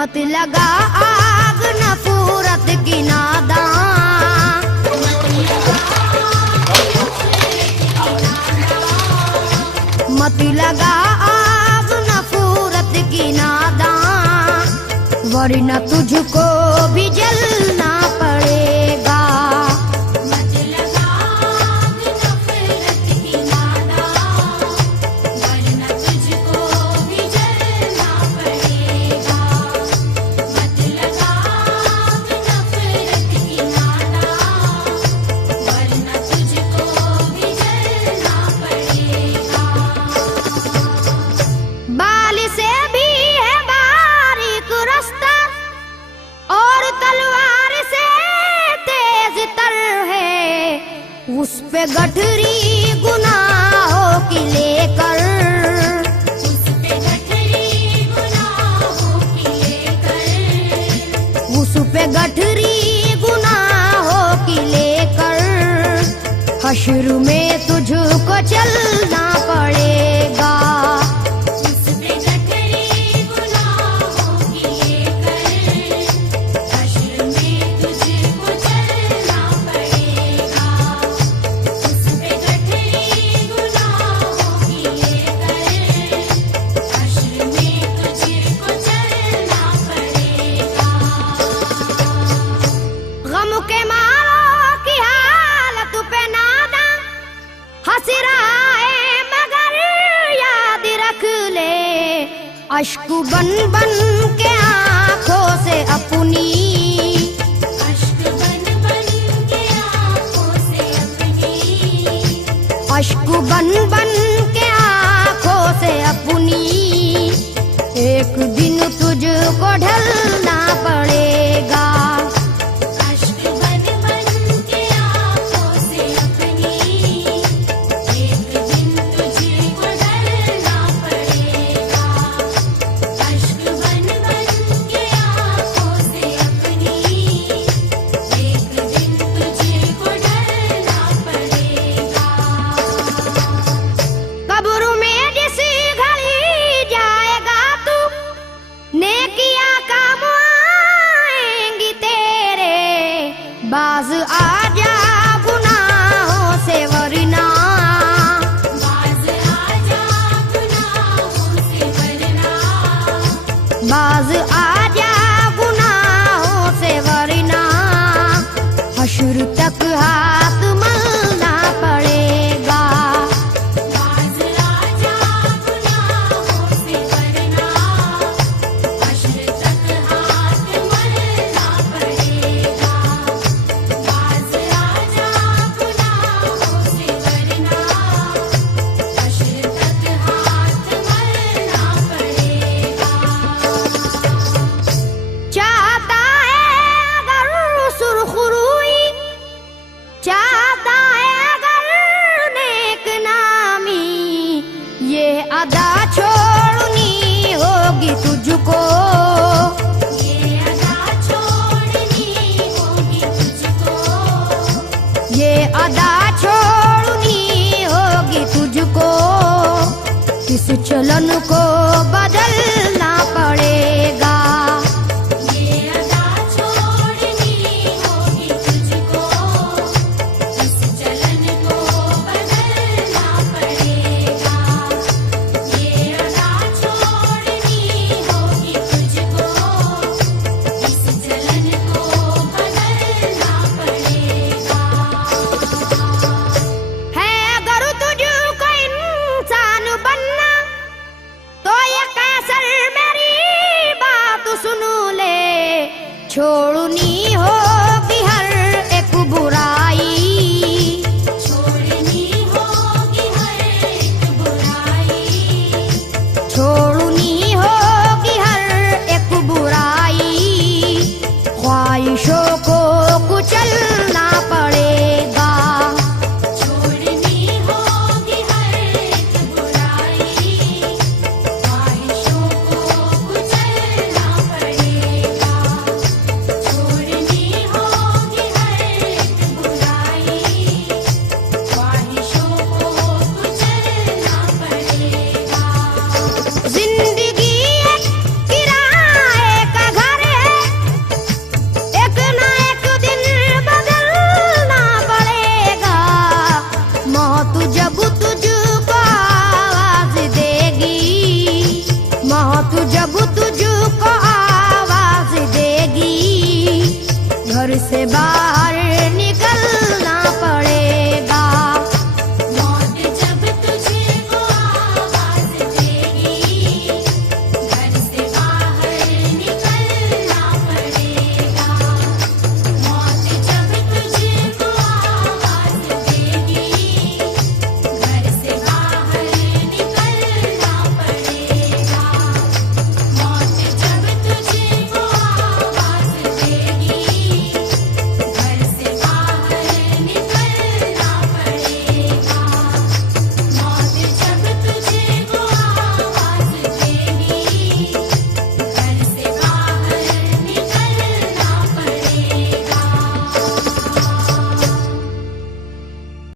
मत लगा आग नफरत की नादान, मत लगा आग नफरत की नादान, वरना तुझको भी जलना पड़ेगा। मत लगा आग नफरत की नादान, वरना तुझको भी जलना पड़ेगा। मत लगा आग नफरत की नादान, वरना तुझको भी जलना पड़ेगा। बाल से भी है बारीक रास्ता और तलवार से तेज तर है, उस पे गठरी गुनाहों की लेकर, उस पे गठरी गुनाहों की लेकर, उस पे गठरी गुनाहों की लेकर, हश्र में तुझको चलना पड़ेगा। उस पे गठरी गुनाहों की लेकर, हश्र में तुझको चलना पड़ेगा। उस पे गठरी गुनाहों की लेकर, हश्र में तुझको चलना पड़ेगा। गम के मारों की हालत पे नादा हंस रहा है मगर याद रख ले, अश्क बन बन के आंखों से अपनी, अश्क बन बन के आँखों से अपनी, अश्क बन बन के आंखों से अपनी, एक दिन तुझको ढलना पड़ेगा। अश्क बन बन के आँखों से अपनी, एक दिन तुझको ढलना पड़ेगा। अश्क बन बन के आँखों से अपनी, एक दिन तुझको ढलना पड़ेगा। कब्र में जिस घड़ी जाएगा तू, नेकियां काम आएंगी तेरे, बाज आजा गुनाहों से वरना, बाज आजा गुनाहों से वरना, बाज आजा गुनाहों से वरना, हश्र तक हाथ मलना पड़ेगा। बाज आजा गुनाहों से वरना, हश्र तक हाथ मलना पड़ेगा। बाज आजा गुनाहों से वरना, हश्र तक हाथ मलना पड़ेगा। चाहता है अगर सुरखरुई, चाहता है अगर नेक नामी, ये अदा छोड़नी होगी तुझको, ये अदा छोड़नी होगी तुझको, ये अदा छोड़नी होगी तुझको, इस चलन को बदलना पड़ेगा। ये अदा छोड़नी होगी तुझको, इस चलन को बदलना पड़ेगा। ये अदा छोड़नी होगी तुझको, इस चलन को बदलना पड़ेगा। है अगर तुझको इंसान बनना, तो ये कैसर मेरी बात सुन ले, छोड़नी होगी हर एक बुराई, छोड़नी होगी हर एक बुराई, छोड़नी होगी हर एक बुराई, ख्वाहिशों को कुचलना पड़ेगा। छोड़नी होगी हर एक बुराई, ख्वाहिशों को कुचलना पड़ेगा। छोड़नी मौत जब तुझको आवाज देगी घर से बाहर